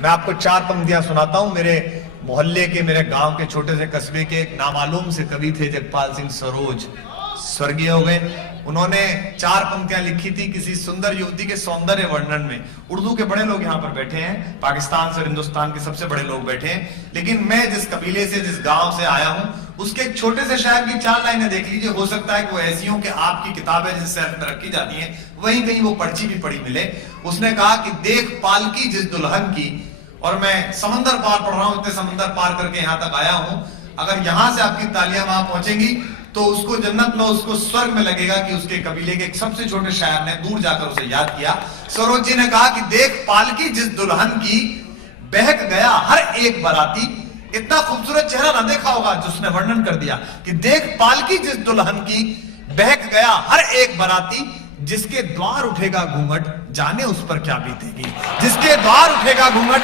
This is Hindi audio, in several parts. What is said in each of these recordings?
मैं आपको 4 पंक्तियां सुनाता हूं। मेरे मोहल्ले के, मेरे गांव के, छोटे से कस्बे के एक नामालूम से कवि थे, जगपाल सिंह सरोज, स्वर्गीय हो गए। उन्होंने 4 पंक्तियां लिखी थी किसी सुंदर युवती के सौंदर्य वर्णन में। उर्दू के बड़े लोग यहाँ पर बैठे हैं, पाकिस्तान से, हिंदुस्तान के सबसे बड़े लोग बैठे हैं, लेकिन मैं जिस कबीले से, जिस गांव से आया हूं, उसके एक छोटे से शायर की 4 लाइनें देख लीजिए। हो सकता है कि वो ऐसी हो कि आपकी किताबें जिस सेल्फ में रखी जाती हैं वहीं कहीं वो पर्ची भी पड़ी मिले। उसने कहा कि देख पालकी जिस दुल्हन की, और मैं समंदर पार पढ़ रहा हूं, इतने समंदर पार करके यहां तक आया हूं, अगर यहां से आपकी तालियां वहां पहुंचेंगी तो उसको जन्नत में, उसको स्वर्ग में लगेगा कि उसके कबीले के एक सबसे छोटे शायर ने दूर जाकर उसे याद किया। सरोज जी ने कहा कि देख पालकी जिस दुल्हन की, बहक गया हर एक बाराती। इतना खूबसूरत चेहरा ना देखा होगा जिसने वर्णन कर दिया कि देख पालकी जिस दुल्हन की, बहक गया हर एक बाराती। जिसके द्वार उठेगा घूंघट, जाने उस पर क्या बीतेगी। जिसके द्वार उठेगा घूंघट,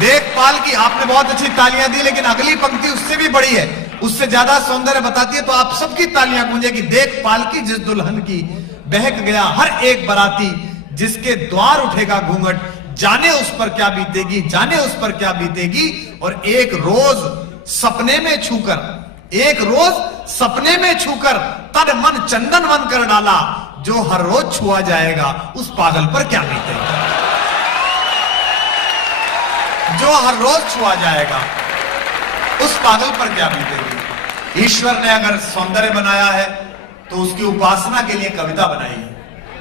देख पालकी। आपने बहुत अच्छी तालियां दी, लेकिन अगली पंक्ति उससे भी बड़ी है, उससे ज्यादा सौंदर्य बताती है, तो आप सबकी तालियां गूंजेगी। देख पालकी जिस दुल्हन की, बहक गया हर एक बाराती। जिसके द्वार उठेगा घूंघट, जाने उस पर क्या बीतेगी, जाने उस पर क्या बीतेगी। और एक रोज सपने में छूकर, एक रोज सपने में छूकर तन मन चंदन वन कर डाला। जो हर रोज छुआ जाएगा उस पागल पर क्या बीतेगी। जो हर रोज छुआ जाएगा उस पागल पर क्या बीतेगी। ईश्वर ने अगर सौंदर्य बनाया है तो उसकी उपासना के लिए कविता बनाई है,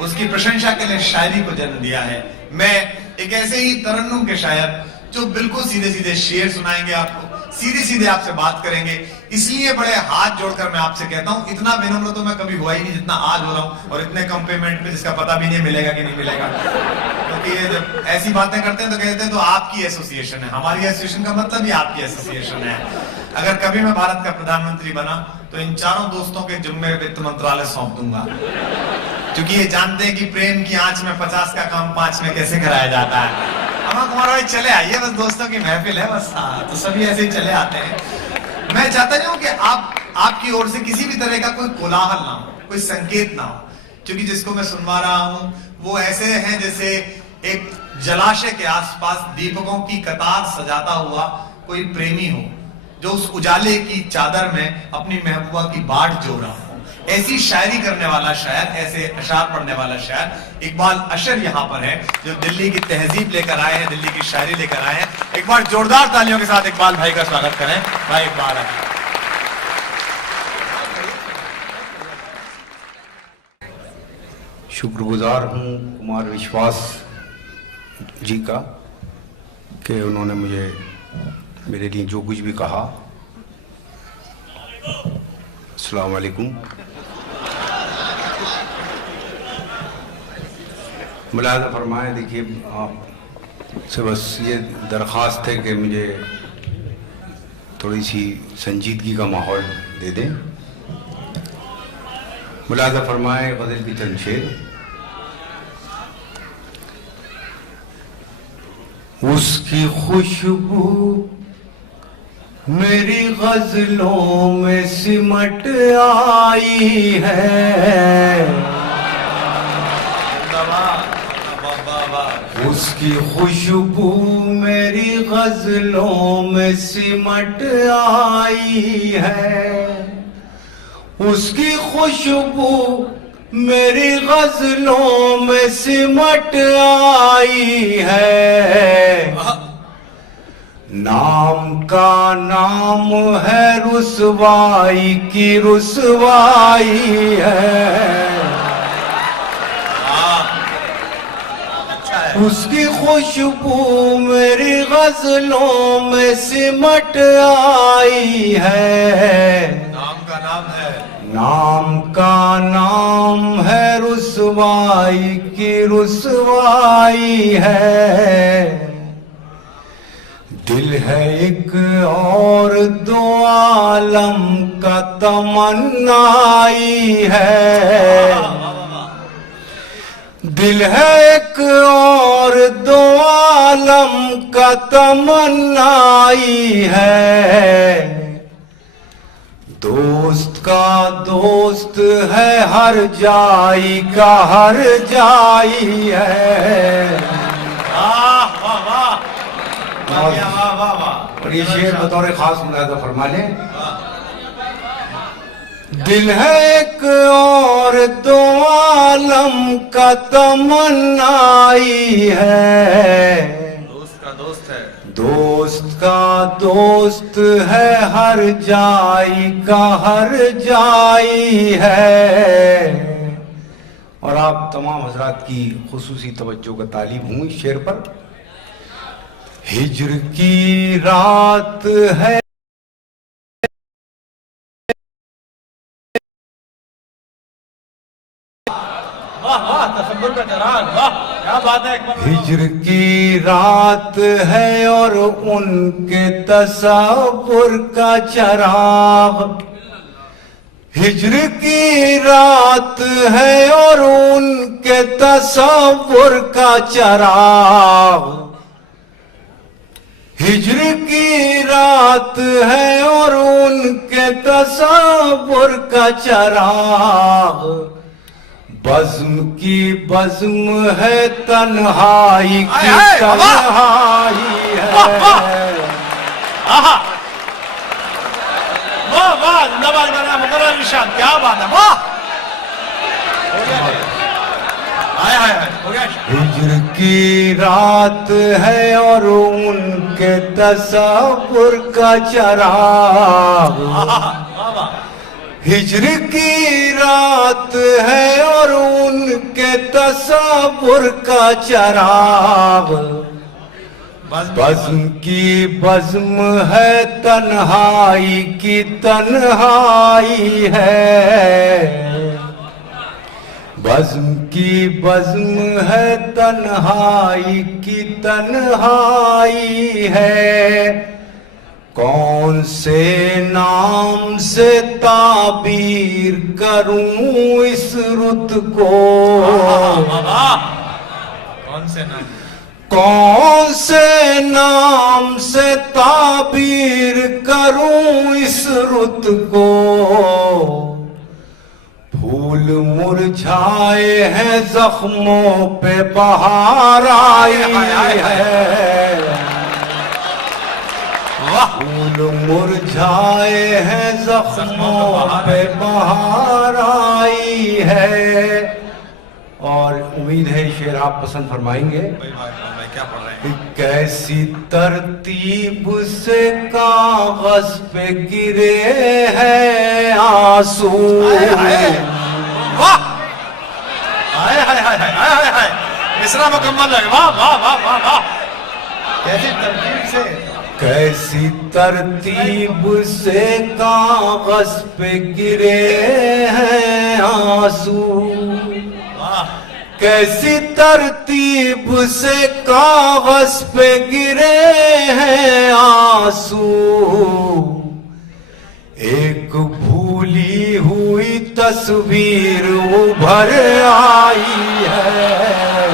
उसकी प्रशंसा के लिए शायरी को जन्म दिया है। मैं एक ऐसे ही तरन्नुम के शायर जो बिल्कुल सीधे सीधे शेर सुनाएंगे आपको, सीधे सीधे आपसे बात करेंगे, इसलिए बड़े हाथ जोड़कर मैं आपसे कहता हूं, इतना विनम्र तो मैं कभी हुआ ही नहीं जितना आज हो रहा हूं, और इतने कम पेमेंट में जिसका पता भी नहीं मिलेगा कि नहीं मिलेगा। क्योंकि ये जब ऐसी बातें करते हैं तो कहते हैं तो आपकी एसोसिएशन है, हमारी एसोसिएशन का मतलब ही आपकी एसोसिएशन है। अगर कभी मैं भारत का प्रधानमंत्री बना तो इन चारों दोस्तों के जिम्मे वित्त मंत्रालय सौंप दूंगा, क्योंकि ये जानते हैं कि प्रेम की आंच में 50 का काम 5 में कैसे कराया जाता है। अमर कुमार भाई चले आइए, बस दोस्तों की महफिल है, बस हाँ, तो सभी ऐसे ही चले आते हैं। मैं चाहता हूं कि आपकी ओर से किसी भी तरह का कोई कोलाहल ना हो, कोई संकेत ना हो, क्योंकि जिसको मैं सुनवा रहा हूं वो ऐसे हैं जैसे एक जलाशय के आसपास दीपकों की कतार सजाता हुआ कोई प्रेमी हो जो उस उजाले की चादर में अपनी महबूबा की बाट जो रहा हो। ऐसी शायरी करने वाला शायर, ऐसे अशार पढ़ने वाला शायर इकबाल अशर यहाँ पर है, जो दिल्ली की तहजीब लेकर आए हैं, दिल्ली की शायरी लेकर आए हैं। एक बार जोरदार तालियों के साथ इकबाल भाई का स्वागत करें। भाई इकबाल है। शुक्रगुजार हूँ कुमार विश्वास जी का कि उन्होंने मुझे, मेरे लिए जो कुछ भी कहा। अस्सलाम वालेकुम। मुलाज़ा फरमाए, देखिए आप से बस ये दरख्वास्त है कि मुझे थोड़ी सी संजीदगी का माहौल दे दें। मुलाज़ा फरमाए ग़ज़ल की चंद शेर। उसकी खुशबू मेरी गज़लों में सिमट आई है, उसकी खुशबू मेरी गज़लों में सिमट आई है, उसकी खुशबू मेरी गज़लों में सिमट आई है। नाम का नाम है रुसवाई की रुसवाई है, उसकी खुशबू मेरी गज़लों में सिमट आई है। नाम का नाम है, नाम का नाम है रुसवाई की रुसवाई है। दिल है एक और दो आलम का तमन्नाई है, दिल है एक और दो आलम का तमन्नाई है। दोस्त का दोस्त है हर जाई का हर जाई है, वाह वाह वाह। किया, वाह वाह वाह। और ये शेर बतौर खास मुलाहिजा फरमा लें। दिल है एक और दो आलम का तमन्नाई है, दोस्त का दोस्त है, दोस्त का दोस्त है, हर जाई का हर जाई है। और आप तमाम हजरात की खुसूसी तवज्जो का तालीब हूँ इस शेर पर। हिज्र की रात है, वाह वाह, तसव्वुर का जरान, वाह क्या बात है। हिज्र की रात है और उनके तसव्वुर का चराग। हिज्र की रात है और उनके तसव्वुर का चराग। हिज्र की रात है और उनके तसव्वुर का चराग। बज़्म की बज़्म है, तन्हाई की तन्हाई है। वाह वाह, जिंदाबाद बना मुकर्रर इरशाद, क्या बात है, वाह। हाय हाय हाय, हो गया। हिज्र की रात है और उनके तसव्वुर का चराग। हिज्र की रात है और उनके तसव्वुर का चराग। बज़्म की बज़्म है, तन्हाई की तन्हाई है। बज़्म की बज़्म है, तन्हाई की तन्हाई है। कौन से नाम से ताबीर करूं इस रुत को, कौन से नाम, कौन से नाम से ताबीर करूं इस रुत को। फूल मुरझाए हैं, जख्मों पे बहार आई है। फूल मुरझाए हैं, जख्मों पे बहार आई है। और उम्मीद है शेर आप पसंद फरमाएंगे। क्या पढ़ रहे हैं? कैसी तरतीब से कागज पे गिरे हैं आंसू। वाह, हाय हाय हाय हाय हाय हाय, मिसरा मुकम्मल है, वाह वाह वाह वाह वाह। कैसी तरतीब से, कैसी तरतीब से कागज पे गिरे हैं आंसू। कैसी तरतीब से कागज पे गिरे हैं आंसू। एक भूली हुई तस्वीर उभर आई है।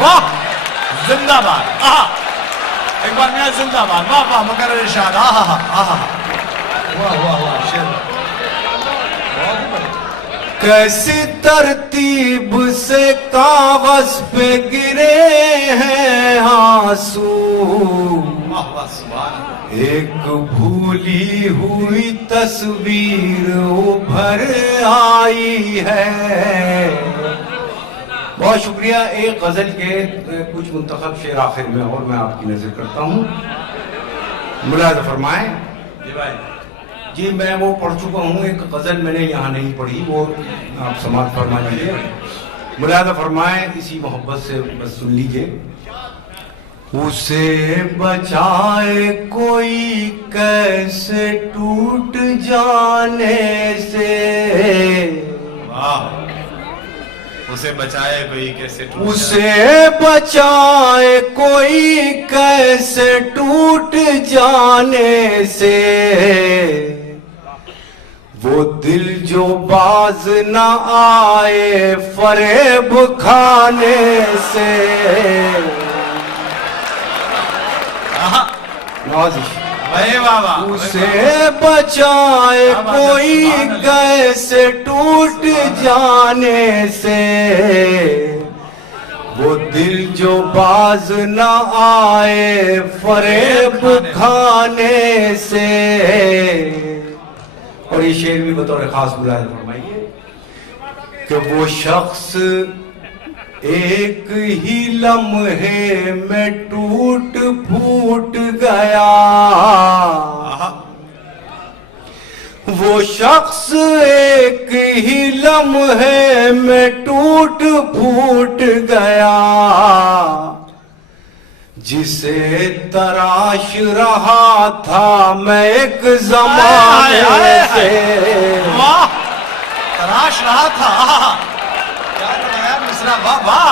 वाह, जिंदाबाद, आहा, एक बार मैं जिंदाबाद, वाह वाह, मुकर्रर इरशाद, आहा आहा, वाह वाह वाह, शेर। कैसी तरतीब से कागज पे गिरे हैं आंसू। वाह वाह, सुभान। एक भूली हुई तस्वीर उभर आई है। बहुत शुक्रिया। एक गजल के कुछ मुंतखब शेर आखिर में और मैं आपकी नजर करता हूँ। मुलाहिजा फरमाएं। जी भाई। जी मैं वो पढ़ चुका हूँ, एक गजल मैंने यहाँ नहीं पढ़ी, वो आप समाप्त फरमा लीजिए। मुलाहिजा फरमाएं, इसी मोहब्बत से बस सुन लीजिए। उसे बचाए कोई कैसे टूट जाने से। वाह, उसे बचाए कोई कैसे टूट, उसे बचाए कोई कैसे टूट जाने से। वो दिल जो बाज न आए फरेब खाने से। अरे बाबा, उसे बचाए कोई कैसे टूट जाने से। वो दिल जो बाज न आए फरेब खाने से। और ये शेर भी बतौर खास बुलाया फरमाइए कि वो शख्स एक ही लम्हे में टूट फूट गया। वो शख्स एक ही लम्हे में टूट फूट गया, जिसे तराश रहा था मैं एक ज़माने से। वाह, तराश रहा था, क्या लगाया मिश्रा, वाह वाह।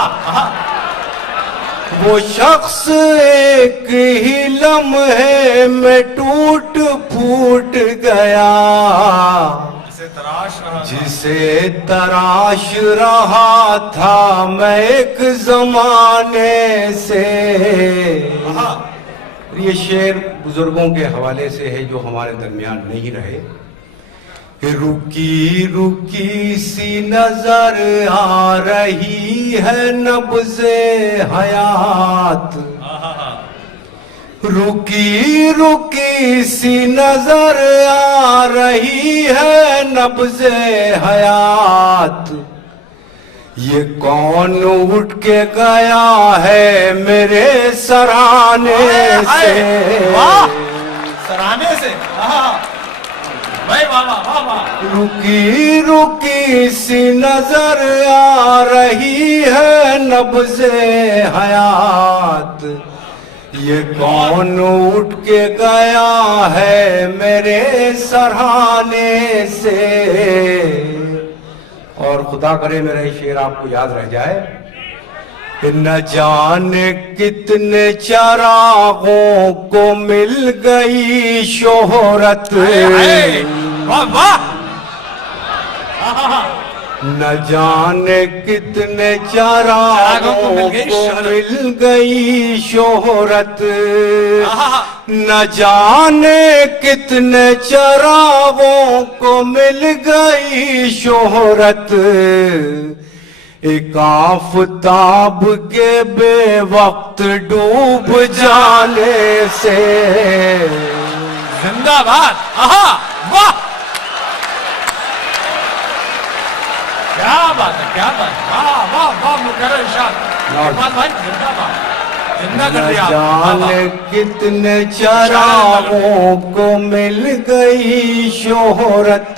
वो शख्स एक ही लम्हे में टूट फूट गया, जिसे तराश रहा था मैं एक जमाने से। ये शेर बुजुर्गों के हवाले से है जो हमारे दरमियान नहीं रहे। रुकी रुकी सी नजर आ रही है नब्ज़े हयात, रुकी रुकी सी नजर आ रही है नब्ज़े हयात। ये कौन उठ के गया है मेरे सराने से। सराने से, भाई वाह वाह वाह। रुकी रुकी सी नजर आ रही है नब्ज़े हयात, ये कौन उठ के गया है मेरे सराहने से। और खुदा करे मेरा ये शेर आपको याद रह जाए कि न जाने कितने चरागों को मिल गई शोहरत, वाह वाह। न जाने कितने चरागों को मिल गई शोहरत, न जाने कितने चरागों को मिल गई शोहरत। एक आफताब के बेवक्त डूब जाने से। जिंदाबाद, वाह, क्या बात है, क्या बात है, वाह वाह वाह। मुकर्रर इरशाद भाई, जिंदाबाद, जिंदा कर दिया। जाने कितने चरागों को मिल गई शोहरत,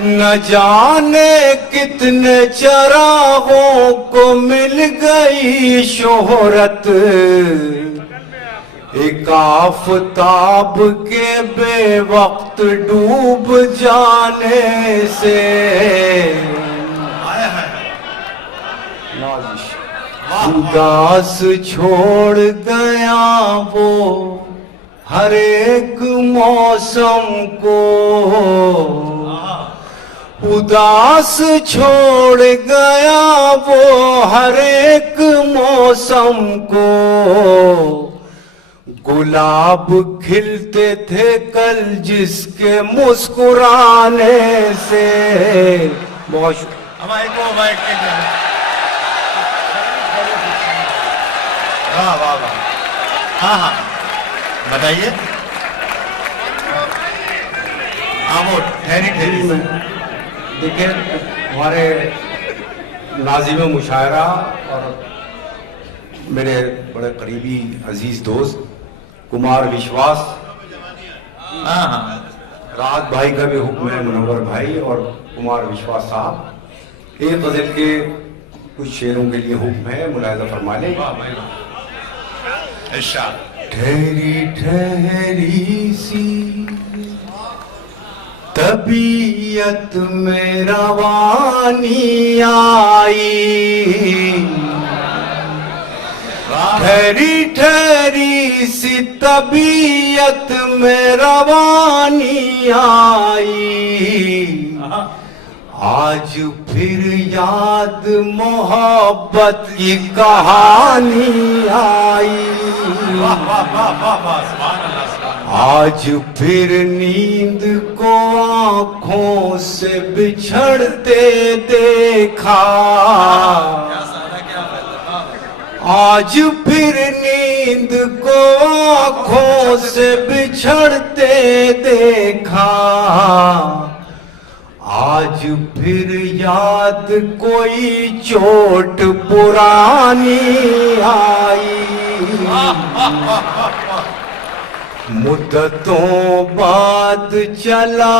न जाने कितने चरागों को मिल गई शोहरत। एक आफताब के बेवक्त डूब जाने से। उदास छोड़ गया वो हर एक मौसम को, उदास छोड़ गया वो हर एक मौसम को। गुलाब खिलते थे कल जिसके मुस्कुराने से। बहुत वाह वाह वाह, हाँ बताइए। वो ठहरी ठहरी में देखिए हमारे नाज़िम मुशायरा और मेरे बड़े करीबी अजीज दोस्त कुमार विश्वास, राहत भाई का भी हुक्म है, मुनव्वर भाई और कुमार विश्वास साहब। एक गज़ल के कुछ शेरों के लिए हुक्म है, मुलाहिज़ा फरमा लें। ठहरी ठहरी सी तबीयत में रवानी आई, ठहरी ठहरी सी तबीयत में रवानी आई। आज फिर याद मोहब्बत की कहानी आई। आज फिर नींद को आंखों से बिछड़ते देखा, आज फिर नींद को आंखों से बिछड़ते देखा, आज फिर याद कोई चोट पुरानी आई। मुद्दतों बाद चला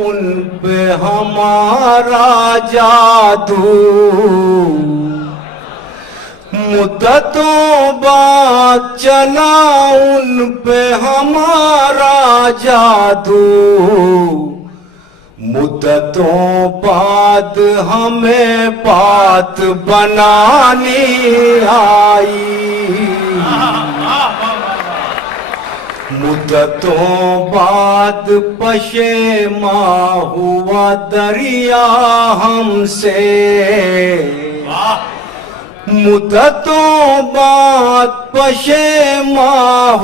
उन पे हमारा जादू, मुद्दतों बाद चला उन पे हमारा जादू, मुद्दतों बाद हमें बात बनानी आई। मुद्दतों बाद पशेमा हुआ दरिया हमसे, मुद्दतों बाद पशेमा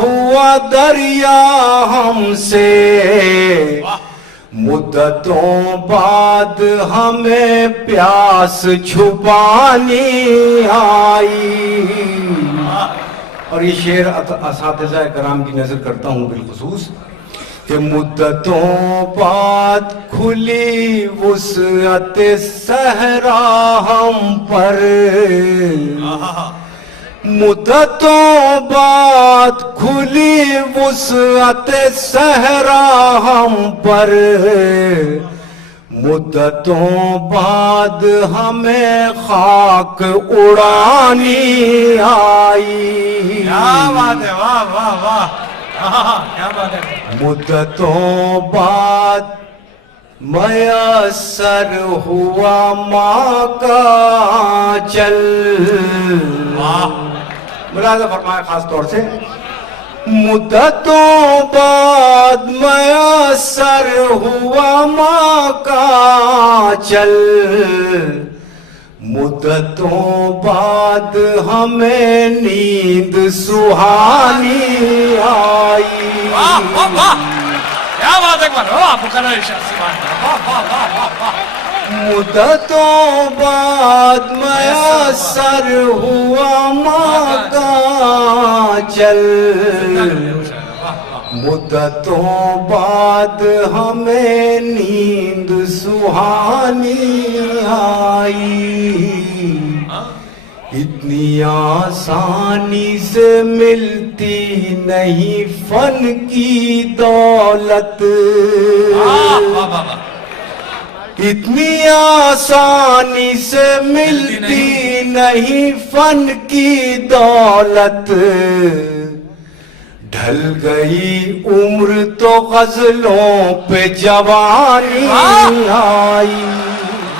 हुआ दरिया हमसे, मुद्दतों बाद हमें प्यास छुपानी आई। और ये शेर असातिज़ा कराम की नजर करता हूँ बिलखुसूस कि मुद्दतों बाद खुली वुसअत सहरा हम पर, मुद्दतों बाद खुली वुसअत सहरा हम पर, मुद्दतों बाद हमें खाक उड़ानी आई। क्या बात है, वाह वाह वाह, क्या बात है। मुद्दतों बाद मयसर हुआ माँ का चल, मुलाज़ा फरमाया खास तौर से, मुद्दतों बाद मयसर हुआ माँ का चल, मुद्दतों बाद हमें नींद सुहानी आई। वाह वाह वाह, क्या बात है, वाह पुकारा इरशाद सुभान अल्लाह। मुद्दतों बाद मयसर हुआ माँ का चल, मुद्दतों बाद हमें नींद सुहानी आई। इतनी आसानी से मिलती नहीं फन की दौलत, इतनी आसानी से मिलती नहीं फन की दौलत, ढल गई उम्र तो गजलों पे जवानी आई।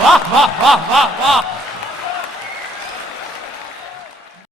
वाह वाह वाह वाह वाह।